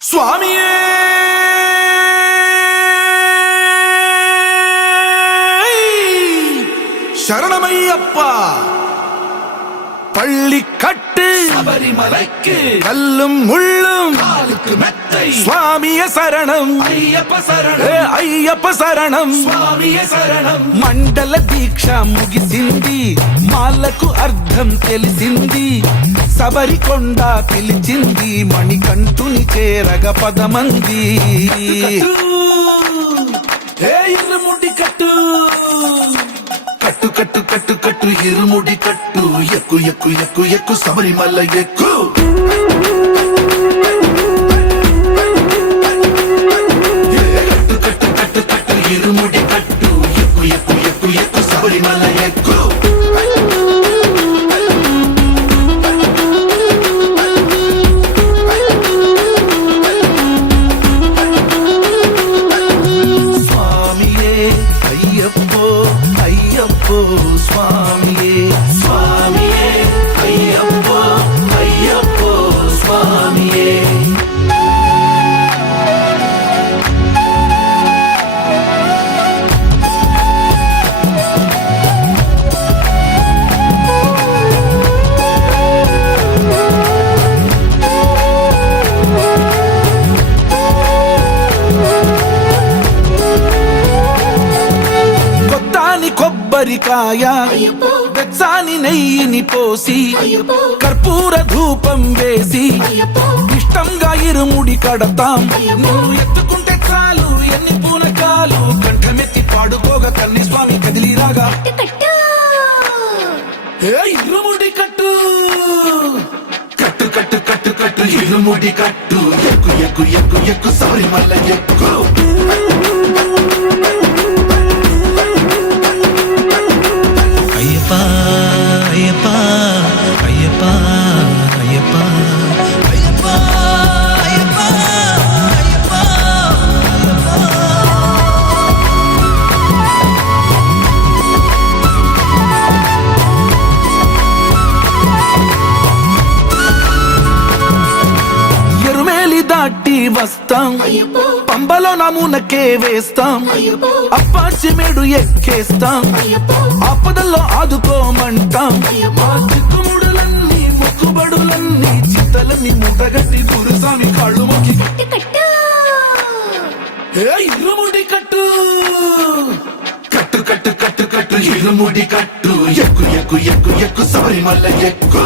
சுவாமியே சரணமையப்பா. பள்ளி கட்டு சபரிமலைக்கு கல்லும் முள்ளும் காலுக்கு மெத்தை. சுவாமிய சரணம் ஐயப்ப சரணம், అయ్యప్ప శరణం స్వామియే శరణం. మండల దీక్ష ముగిసింది, మాలకు అర్థం తెలిసింది, శబరికొండ పిలిచింది, మణికంఠుని చేరగ పదమంది. ఇరుముడి కట్టు, కట్టు కట్టు కట్టు కట్టు ఇరుముడి కట్టు, ఎక్కు ఎక్కు ఎక్కు ఎక్కు శబరిమల ఎక్కు. కట్టు కట్టు కట్టు కట్టు ఇరుముడి కట్టు, ఎక్కు ఎక్కు ఎక్కు ఎక్కు శబరిమల ఎక్కు. స్వామియే అయ్యప్పో అయ్యప్పో స్వామియే, స్వామియే అయ్యప్పో అయ్యప్పో స్వామియే. కొత్తాని కొబ్బరికాయ అయ్యప్పో వెచ్చాని నెయ్యిని పోసి, అయ్యప్పో కర్పూర ధూపం వేసి, అయ్యప్పో ఇష్టంగా ఇరుముడి కడతాం. అయ్యప్పో. నువ్వు ఎత్తుకుంటే చాలు ఎన్ని పూనకాలు, కంఠమెత్తి పాడుకోగా కన్ని స్వామి కదిలిరాగా. కట్టు ఇరుముడి కట్టు కట్టు కట్టు కట్టు కట్టు ఇరుముడి కట్టు, ఎక్కు ఎక్కు ఎక్కు ఎక్కు శబరిమల ఎక్కు. అయ్యప్ప అయ్యప్ప అయ్యప్ప అయ్యప్ప అయ్యప్ప అయ్యప్ప అయ్యప్ప. ఎరుమేలి దాటి వస్తాం, అయ్యప్పో పంబలో నమూనకే వేస్తాం, అయ్యప్పో అప్పాచి మేడు ఎక్కేస్తాం, అయ్యప్పో ఆపదల్లో ఆదుకోమంటాం. మా చిక్కుముడులన్నీ మొక్కుబడులన్నీ చింతలన్నీ మూటగట్టి గురుస్వామి కాళ్ళు మొక్కి కట్టు ఇరుముడి కట్టు కట్టు కట్టు కట్టు కట్టు ఇరుముడి కట్టు, ఎక్కు ఎక్కు ఎక్కు ఎక్కు శబరిమల ఎక్కు.